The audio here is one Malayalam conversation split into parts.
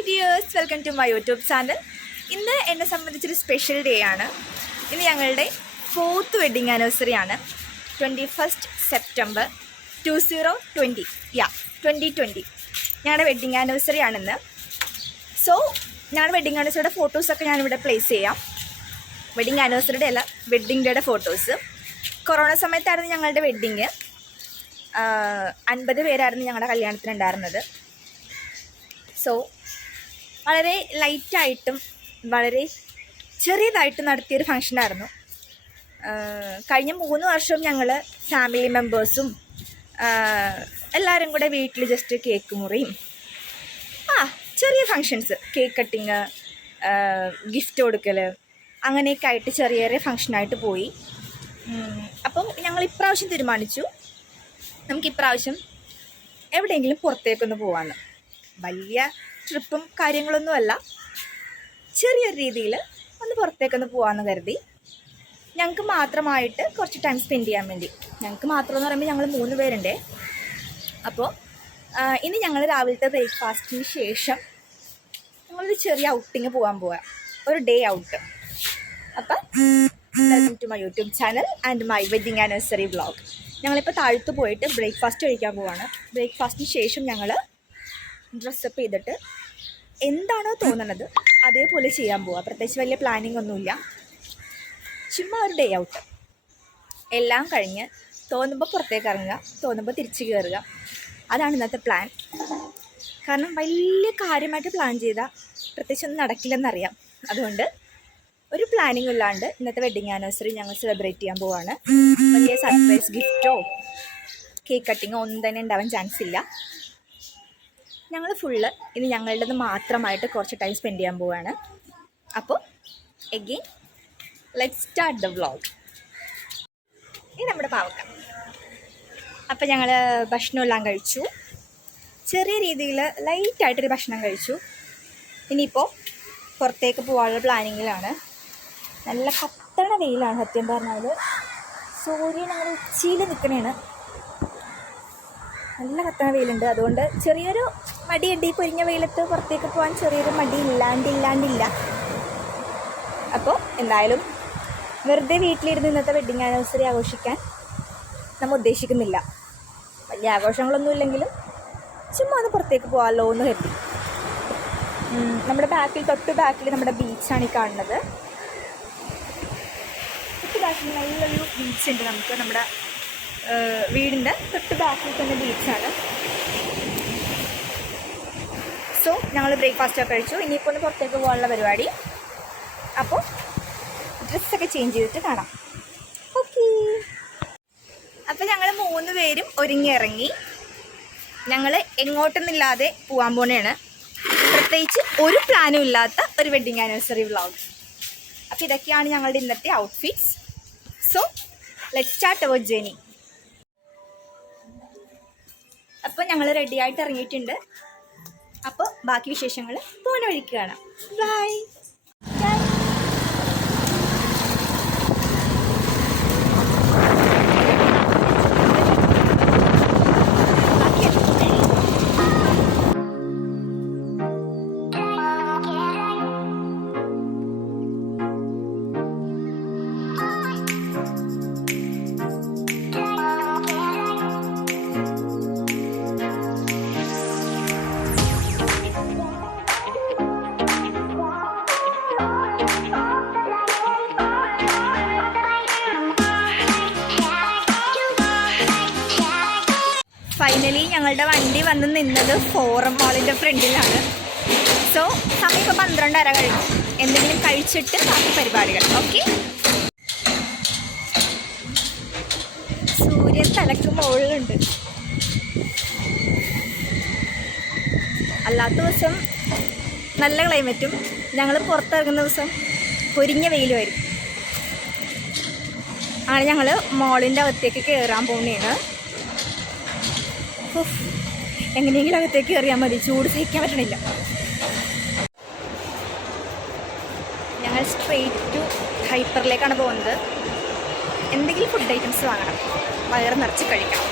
Hi dears, welcome to my YouTube channel. ഇന്ന് എന്നെ സംബന്ധിച്ചൊരു സ്പെഷ്യൽ ഡേ ആണ്. ഇന്ന് ഞങ്ങളുടെ 4th വെഡ്ഡിങ് ആനിവേഴ്സറി ആണ്. 21st സെപ്റ്റംബർ 2020 ഞങ്ങളുടെ വെഡ്ഡിങ് ആനിവേഴ്സറി ആണിന്ന്. സോ ഞങ്ങളുടെ വെഡ്ഡിങ് ആനിവേഴ്സറിയുടെ ഫോട്ടോസൊക്കെ ഞാനിവിടെ പ്ലേസ് ചെയ്യാം. വെഡ്ഡിങ് ആനിവേഴ്സറിയുടെ അല്ല, വെഡ്ഡിങ് ഡേയുടെ ഫോട്ടോസ്. കൊറോണ സമയത്തായിരുന്നു ഞങ്ങളുടെ വെഡ്ഡിങ്. 50 പേരായിരുന്നു ഞങ്ങളുടെ കല്യാണത്തിനുണ്ടായിരുന്നത്. സോ വളരെ ലൈറ്റായിട്ടും വളരെ ചെറിയതായിട്ടും നടത്തിയൊരു ഫങ്ഷനായിരുന്നു. കഴിഞ്ഞ 3 വർഷം ഞങ്ങൾ ഫാമിലി മെമ്പേഴ്സും എല്ലാവരും കൂടെ വീട്ടിൽ ജസ്റ്റ് കേക്ക് മുറിയും ചെറിയ ഫങ്ഷൻസ്, കേക്ക് കട്ടിങ്, ഗിഫ്റ്റ് കൊടുക്കൽ, അങ്ങനെയൊക്കെ ആയിട്ട് ചെറിയ ചെറിയ ഫങ്ഷനായിട്ട് പോയി. അപ്പം ഞങ്ങൾ ഇപ്രാവശ്യം തീരുമാനിച്ചു, നമുക്കിപ്രാവശ്യം എവിടെയെങ്കിലും പുറത്തേക്കൊന്ന് പോകാമെന്ന്. വലിയ ട്രിപ്പും കാര്യങ്ങളൊന്നുമല്ല, ചെറിയൊരു രീതിയിൽ ഒന്ന് പുറത്തേക്കൊന്ന് പോകാമെന്ന് കരുതി. ഞങ്ങൾക്ക് മാത്രമായിട്ട് കുറച്ച് ടൈം സ്പെൻഡ് ചെയ്യാൻ വേണ്ടി. ഞങ്ങൾക്ക് മാത്രമെന്ന് പറയുമ്പോൾ ഞങ്ങൾ 3 പേരുണ്ട്. അപ്പോൾ ഇനി ഞങ്ങൾ രാവിലത്തെ ബ്രേക്ക്ഫാസ്റ്റിന് ശേഷം ഞങ്ങളൊരു ചെറിയ ഔട്ടിങ് പോകാൻ പോവാം, ഒരു ഡേ ഔട്ട്. അപ്പം welcome to my YouTube channel and my wedding anniversary vlog. ഞങ്ങളിപ്പോൾ താഴത്ത് പോയിട്ട് ബ്രേക്ക്ഫാസ്റ്റ് കഴിക്കാൻ പോവാണ്. ബ്രേക്ക്ഫാസ്റ്റിന് ശേഷം ഞങ്ങൾ ഡ്രസ്സപ്പ് ചെയ്തിട്ട് എന്താണോ തോന്നുന്നത് അതേപോലെ ചെയ്യാൻ പോവുക. പ്രത്യേകിച്ച് വലിയ പ്ലാനിങ് ഒന്നുമില്ല, ചുമ്മാ ഒരു ഡേ ഔട്ട്. എല്ലാം കഴിഞ്ഞ് തോന്നുമ്പോൾ പുറത്തേക്ക് ഇറങ്ങുക, തോന്നുമ്പോൾ തിരിച്ച് കയറുക. അതാണ് ഇന്നത്തെ പ്ലാൻ. കാരണം വലിയ കാര്യമായിട്ട് പ്ലാൻ ചെയ്താൽ പ്രത്യേകിച്ചൊന്നും നടക്കില്ലെന്നറിയാം. അതുകൊണ്ട് ഒരു പ്ലാനിങ് ഇല്ലാണ്ട് ഇന്നത്തെ വെഡ്ഡിങ് ആനിവേഴ്സറി ഞങ്ങൾ സെലിബ്രേറ്റ് ചെയ്യാൻ പോവാണ്. വലിയ സർപ്രൈസ് ഗിഫ്റ്റോ കേക്ക് കട്ടിങ്ങോ ഒന്നും തന്നെ ഉണ്ടാവാൻ ചാൻസ് ഇല്ല. ഞങ്ങൾ ഫുള്ള് ഇനി ഞങ്ങളുടേത് മാത്രമായിട്ട് കുറച്ച് ടൈം സ്പെൻഡ് ചെയ്യാൻ പോവുകയാണ്. അപ്പോൾ again let's start the vlog. ഇത് നമ്മുടെ പാവക്ക. അപ്പോൾ ഞങ്ങൾ ഭക്ഷണമെല്ലാം കഴിച്ചു. ചെറിയ രീതിയിൽ ലൈറ്റായിട്ടൊരു ഭക്ഷണം കഴിച്ചു. ഇനിയിപ്പോൾ പുറത്തേക്ക് പോകാനുള്ള പ്ലാനിങ്ങിലാണ്. നല്ല കത്തണ വെയിലാണ് സത്യം പറഞ്ഞാൽ. സൂര്യൻ അങ്ങനെ ഉച്ചയിൽ നിൽക്കണേണ്. നല്ല കത്തണ വെയിലുണ്ട്. അതുകൊണ്ട് ചെറിയൊരു മടിയുണ്ട്. ഈ പൊരിഞ്ഞ വെയിലത്ത് പുറത്തേക്ക് പോകാൻ ചെറിയൊരു മടി ഇല്ലാണ്ടില്ല. അപ്പോൾ എന്തായാലും വെറുതെ വീട്ടിലിരുന്ന് ഇന്നത്തെ വെഡ്ഡിങ് ആനിവേഴ്സറി ആഘോഷിക്കാൻ നമ്മൾ ഉദ്ദേശിക്കുന്നില്ല. വലിയ ആഘോഷങ്ങളൊന്നും ഇല്ലെങ്കിലും ചുമ്മാ ഒന്ന് പുറത്തേക്ക് പോകാമല്ലോ എന്ന് കരുതി. നമ്മുടെ തൊട്ട് ബാക്കിൽ നമ്മുടെ ബീച്ചാണ് ഈ കാണുന്നത്. തൊട്ട് ബാക്കിൽ നല്ലൊരു ബീച്ചുണ്ട് നമുക്ക്. നമ്മുടെ വീടിൻ്റെ തൊട്ട് ബാക്കിൽ തന്നെ ബീച്ചാണ്. സോ ഞങ്ങൾ ബ്രേക്ക്ഫാസ്റ്റൊക്കെ കഴിച്ചു. ഇനിയിപ്പോൾ ഒന്ന് പുറത്തേക്ക് പോകാനുള്ള പരിപാടി. അപ്പോൾ ഡ്രസ്സൊക്കെ ചേഞ്ച് ചെയ്തിട്ട് കാണാം. ഓക്കേ. അപ്പോൾ ഞങ്ങൾ 3 പേരും ഒരുങ്ങി. ഞങ്ങൾ എങ്ങോട്ടൊന്നുമില്ലാതെ പോകാൻ പോണേണ്. പ്രത്യേകിച്ച് ഒരു പ്ലാനും ഇല്ലാത്ത ഒരു വെഡ്ഡിങ് ആനിവേഴ്സറി വ്ളോഗ്. അപ്പോൾ ഇതൊക്കെയാണ് ഞങ്ങളുടെ ഇന്നത്തെ outfits. So let's start our journey. അപ്പോൾ ഞങ്ങൾ റെഡിയായിട്ട് ഇറങ്ങിയിട്ടുണ്ട്. അപ്പോൾ ബാക്കി വിശേഷങ്ങൾ പോണ വഴിക്ക് കാണാം. ബൈ. ഫൈനലി ഞങ്ങളുടെ വണ്ടി വന്ന് നിന്നത് ഫോറം മാളിൻ്റെ ഫ്രണ്ടിലാണ്. സോ സമയം ഇപ്പോൾ 12:30 കഴിഞ്ഞു. എന്തെങ്കിലും കഴിച്ചിട്ട് ബാക്കി പരിപാടികൾ. ഓക്കെ. സൂര്യൻ തലക്ക് മുകളിലുണ്ട്. അല്ലാത്ത ദിവസം നല്ല ക്ലൈമറ്റും, ഞങ്ങൾ പുറത്തിറങ്ങുന്ന ദിവസം പൊരിഞ്ഞ വെയിലുമായിരിക്കും. അങ്ങനെ ഞങ്ങൾ മാളിൻ്റെ അകത്തേക്ക് കയറാൻ പോകുന്നതാണ്. എങ്ങനെയെങ്കിലും അകത്തേക്ക് കയറിയാൽ മതി, ചൂട് സഹിക്കാൻ പറ്റണില്ല. ഞങ്ങൾ സ്ട്രെയിറ്റ് ടു ഹൈപ്പറിലേക്കാണ് പോകുന്നത്. എന്തെങ്കിലും ഫുഡ് ഐറ്റംസ് വാങ്ങണം, വയറ് നിറച്ച് കഴിക്കണം.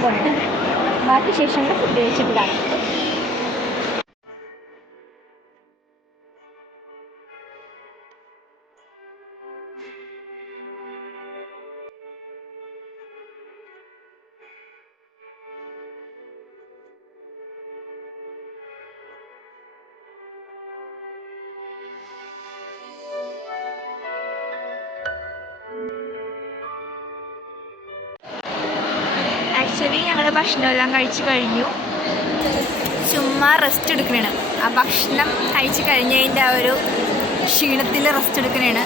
കഴിക്കാൻ പോകുന്നത്. ബാക്കി ശേഷങ്ങൾ ഫുഡ് കഴിച്ചിട്ട് കാണാം. ആക്ച്വലി ഞങ്ങൾ ഭക്ഷണമെല്ലാം കഴിച്ച് കഴിഞ്ഞു. ചുമ്മാ റെസ്റ്റ് എടുക്കണേണ്. ആ ഭക്ഷണം കഴിച്ച് കഴിഞ്ഞതിൻ്റെ ആ ഒരു ക്ഷീണത്തിൽ റെസ്റ്റ് എടുക്കണേണ്.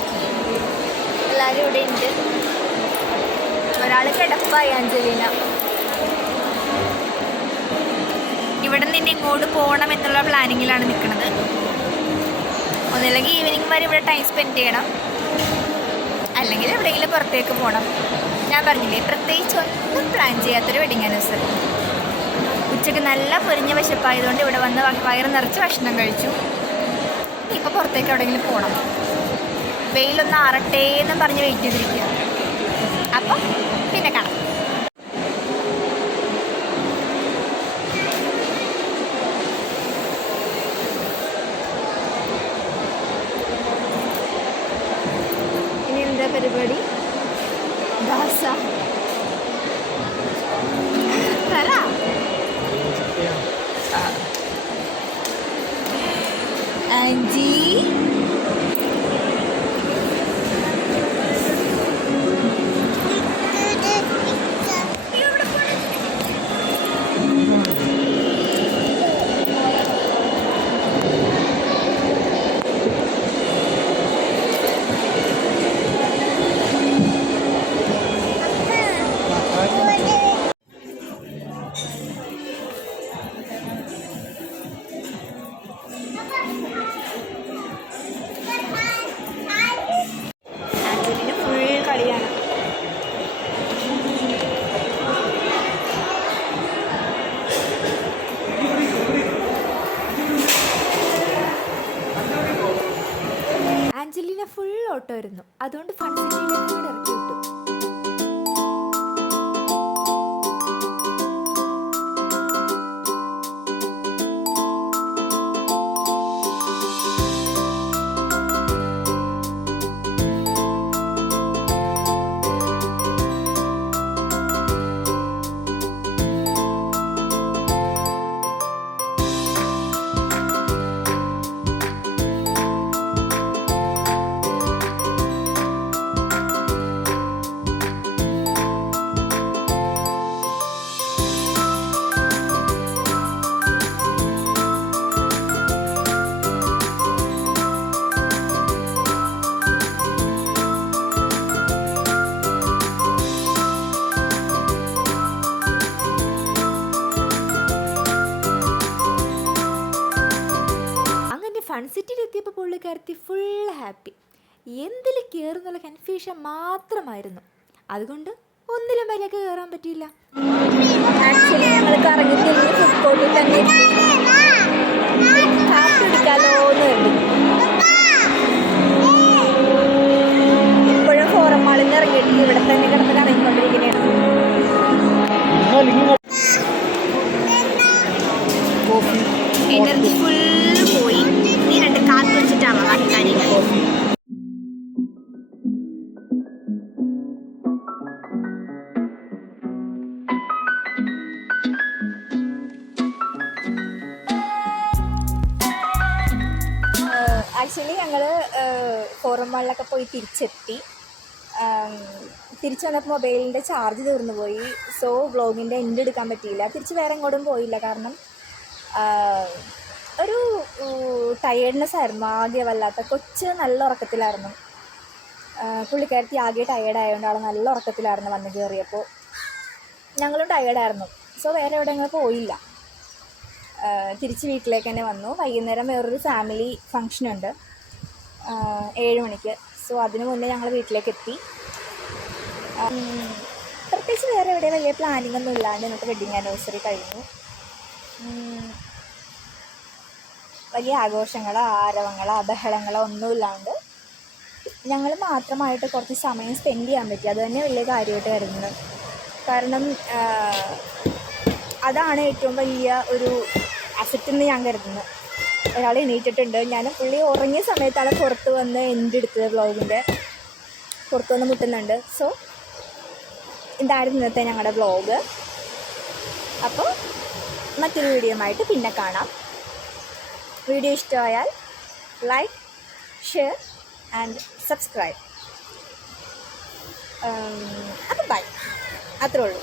എല്ലാവരും ഇവിടെ ഉണ്ട്. ഒരാൾ കിടപ്പായി, അഞ്ജലീന. ഇവിടെ നിന്ന് ഇങ്ങോട്ട് പോകണം എന്നുള്ള പ്ലാനിങ്ങിലാണ് നിൽക്കുന്നത്. ഒന്നില്ലെങ്കിൽ ഈവനിങ് വരെ ഇവിടെ ടൈം സ്പെൻഡ് ചെയ്യണം, അല്ലെങ്കിൽ എവിടെയെങ്കിലും പുറത്തേക്ക് പോകണം. ഞാൻ പറഞ്ഞില്ലേ, പ്രത്യേകിച്ച് ഒന്നും പ്ലാൻ ചെയ്യാത്തൊരു വെഡിങ് ആനിവേഴ്സറി. ഉച്ചയ്ക്ക് നല്ല പൊരിഞ്ഞ വിശപ്പായതുകൊണ്ട് ഇവിടെ വന്ന് വയറ് നിറച്ച് ഭക്ഷണം കഴിച്ചു. ഇപ്പോൾ പുറത്തേക്ക് എവിടെയെങ്കിലും പോകണം. വെയിലൊന്ന് ആറട്ടെ എന്നും പറഞ്ഞ് വെയിറ്റ് ചെയ്തിരിക്കുക. അപ്പം പിന്നെ കാണാം. ഇനി എന്താ പരിപാടി? ദാസ ആൻജി ആഞ്ചലീന ഫുൾ ഓട്ടോ ആയിരുന്നു. അതുകൊണ്ട് ഫൺ സിറ്റിയിലേക്ക് കൂടെ ഇറക്കി വിട്ടു. ഫൺ സിറ്റിയിലെത്തിയപ്പോൾ പുള്ളിക്കാരത്തി ഫുൾ ഹാപ്പി. എന്തിൽ കയറുന്നുള്ള കൺഫ്യൂഷൻ മാത്രമായിരുന്നു. അതുകൊണ്ട് ഒന്നിലും വിലക്ക് കയറാൻ പറ്റിയില്ല. ആക്ച്വലി ഞങ്ങൾ കറങ്ങി തിരിഞ്ഞ് ഫുഡ് കോർട്ടിൽ തന്നെ കാറ്റെടുക്കാലോ എന്ന് കണ്ടു. ഇപ്പോഴും ഫോറം മാളിൽ നിന്ന് ഇറങ്ങിയിട്ട് ഇവിടെ തന്നെ കിടന്ന് കറങ്ങിക്കൊണ്ടിരിക്കുകയാണ്. എനർജി ഫുൾ പോയി. നീ രണ്ട് കാത്ത് വെച്ചിട്ടാണോ ബാക്കി കാര്യങ്ങൾ? ആക്ച്വലി ഞങ്ങൾ ഫോറം മാളിലൊക്കെ പോയി തിരിച്ചെത്തി. തിരിച്ചു വന്നപ്പോൾ മൊബൈലിൻ്റെ ചാർജ് തീർന്നു പോയി. സോ വ്ളോഗിൻ്റെ എൻഡ് എടുക്കാൻ പറ്റിയില്ല. തിരിച്ച് വേറെ എങ്ങോട്ടും പോയില്ല. കാരണം ഒരു ടയേർഡ്നെസ് ആയിരുന്നു. ആകെ വല്ലാത്ത കൊച്ച് നല്ല ഉറക്കത്തിലായിരുന്നു. പുള്ളിക്കാരത്തി ആകെ ടയേർഡായതുകൊണ്ട് ആൾ നല്ല ഉറക്കത്തിലായിരുന്നു വന്ന് കയറിയപ്പോൾ. ഞങ്ങളും ടയേർഡായിരുന്നു. സോ വേറെ എവിടെയെങ്കിലും പോയില്ല. തിരിച്ച് വീട്ടിലേക്ക് തന്നെ വന്നു. വൈകുന്നേരം വേറൊരു ഫാമിലി ഫങ്ഷനുണ്ട് 7 മണിക്ക്. സോ അതിന് മുന്നേ ഞങ്ങൾ വീട്ടിലേക്ക് എത്തി. പ്രത്യേകിച്ച് വേറെ എവിടെ വലിയ പ്ലാനിങ് ഒന്നും ഇല്ലാണ്ട് ഇന്നത്തെ വെഡിങ് ആനിവേഴ്സറി കഴിഞ്ഞു. വലിയ ആഘോഷങ്ങളോ ആരവങ്ങളോ ബഹളങ്ങളോ ഒന്നുമില്ലാണ്ട് ഞങ്ങൾ മാത്രമായിട്ട് കുറച്ച് സമയം സ്പെൻഡ് ചെയ്യാൻ പറ്റി. അത് തന്നെ വലിയ കാര്യമായിട്ട് കരുതുന്നത്. കാരണം അതാണ് ഏറ്റവും വലിയ ഒരു അസറ്റ് എന്ന് ഞാൻ കരുതുന്നത്. ഒരാൾ എണീറ്റിട്ടുണ്ട്, ഞാൻ പുള്ളി ഉറങ്ങിയ സമയത്താണ് പുറത്ത് വന്ന് എൻ്റെ എടുത്തത്, വ്ളോഗിൻ്റെ പുറത്ത് വന്ന് മുട്ടുന്നുണ്ട്. സോ ഇതായിരുന്നു ഇന്നത്തെ ഞങ്ങളുടെ വ്ളോഗ്. അപ്പോൾ മറ്റൊരു വീഡിയോ ആയിട്ട് പിന്നെ കാണാം. വീഡിയോ ഇഷ്ടമായാൽ ലൈക്ക്, ഷെയർ ആൻഡ് സബ്സ്ക്രൈബ്. അപ്പോൾ ബൈ, അത്രേ ഉള്ളൂ.